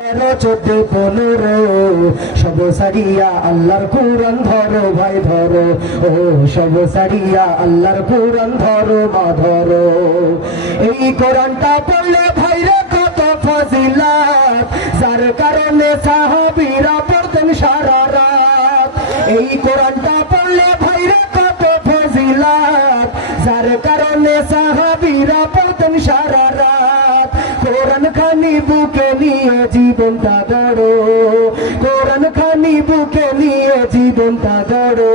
14 15 সব সারিয়া আল্লাহর কুরআন ধরো ভাই ধরো, ও সব সারিয়া আল্লাহর কুরআন ধরো মা ধরো। এই কোরআনটা পড়লে ভাইরে কত ফজিলত, যার কারণে সাহাবীরা পড়তেন সারা রাত। এই কোরআনটা পড়লে ভাইরে কত ফজিলত, যার কারণে সাহাবীরা পড়তেন সারা রাত। কোরআন খানি বুকে নিয়ে জীবনটা গড়ো, কোরআন খানি বুকে নিয়ে জীবনটা গড়ো।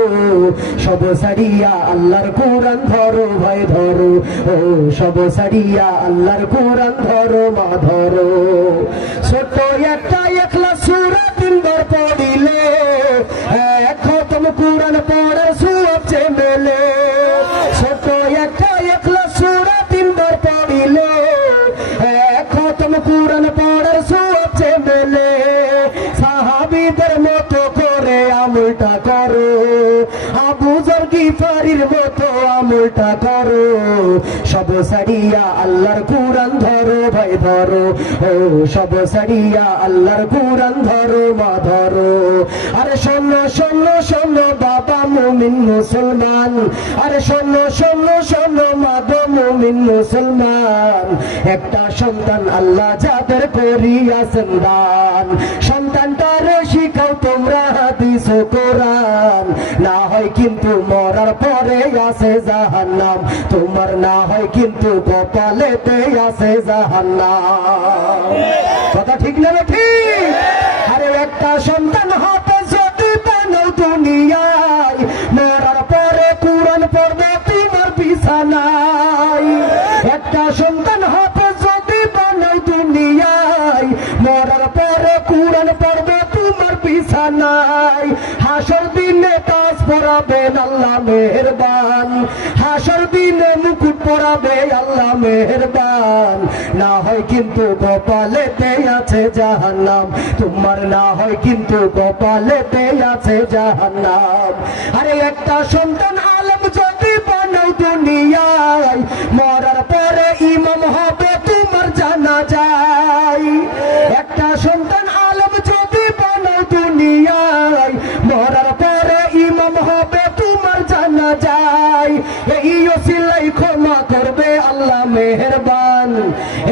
সব সারিয়া আল্লাহর কোরআন ধরো ভাই ধরো, ও সব সারিয়া আল্লাহর কোরআন ধরো মা ধরো। ছোট একটা ইখলাস সূরা 3 বার পড়িলে এক খতম কোরআন পড়ার সওয়াব যে মেলে। ছোট একটা ইখলাস সূরা 3 বার পড়িলে খতম কোরআন পড়ার সওয়াব যে মেলে। সাহাবীদের মতো করে আমলটা করো, আবু যর গিফারির মতো আমলটা করো। সব সারিয়া আল্লাহর কোরআন ধরো ভাই ধরো, ও সব সারিয়া আল্লাহর কোরআন ধরো মা ধরো। আরে শোনো শোনো শোনো বাবা মুমিন মুসলমান, আরে শোনো শোনো শোনো মা গো মুমিন মুসলমান। একটা সন্তান আল্লাহ যাদের করিয়াছেন দান, সন্তানটারে শিখাও তোমরা হাদিস ও কোরআন। না হয় কিন্তু মরার পরে আছে জাহান্নাম, তোমার না হয় কিন্তু কপালেতে আছে জাহান্নাম। কথা ঠিক না ঠিক? আরে একটা সন্তান হাতে যদি বানাও দুনিয়ায়, মরার পরে কোরআন পড়বে তোমার বিছানায়। একটা সন্তান হাতে যদি বানাও দুনিয়ায়, মরার পরে কোরআন পড়বে তোমার বিছানায়। হাসর দিনে তাজ পরাবেন আল্লাহ মেহেরবান, হাসর দিনে মুকুট পরাবে আল্লাহ মেহেরবান। না হয় কিন্তু কপালেতে আছে জাহান্নাম, তোমার না হয় কিন্তু কপালেতে আছে জাহান্নাম। আরে একটা সন্তান আলেম যদি বানাও দুনিয়ায়, মরার পরে ইমাম হবে তোমার জানাজায়। একটা সন্তান আলেম যদি বানাও দুনিয়ায়, মরার পরে ইমাম হবে তোমার জানাজায়। এই ওসিলাই ক্ষমা করবে আল্লাহ মেহেরবান,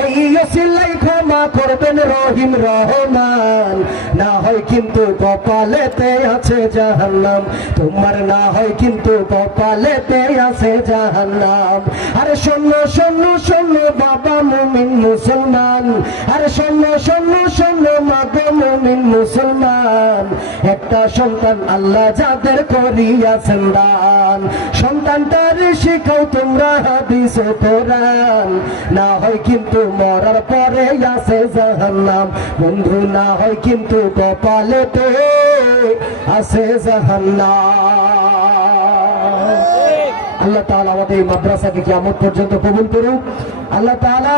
এই ওসিলাই ক্ষমা করবেন রহিম রহমান। না হয় কিন্তু কপালেতে আছে জাহান্নাম, তোমার না হয় কিন্তু কপালেতে আছে জাহান্নাম। আরে শোনো শোনো শোনো বাবা মুমিন মুসলমান, আরে শোনো শোনো শোনো মা গো মুমিন মুসলমান। একটা সন্তান আল্লাহ যাদের করিয়াছেন দান, সন্তানটারে শিখাও তোমরা হাদিস ও কোরআন। না হয় কিন্তু মরার পরে আছে জাহান্নাম, বন্ধু না হয় কিন্তু কপালেতে আছে জাহান্নাম। আল্লাহ তাআলা আমাদের এই মাদ্রাসাকে কিয়ামত পর্যন্ত কবুল করুক। আল্লাহ তাআলা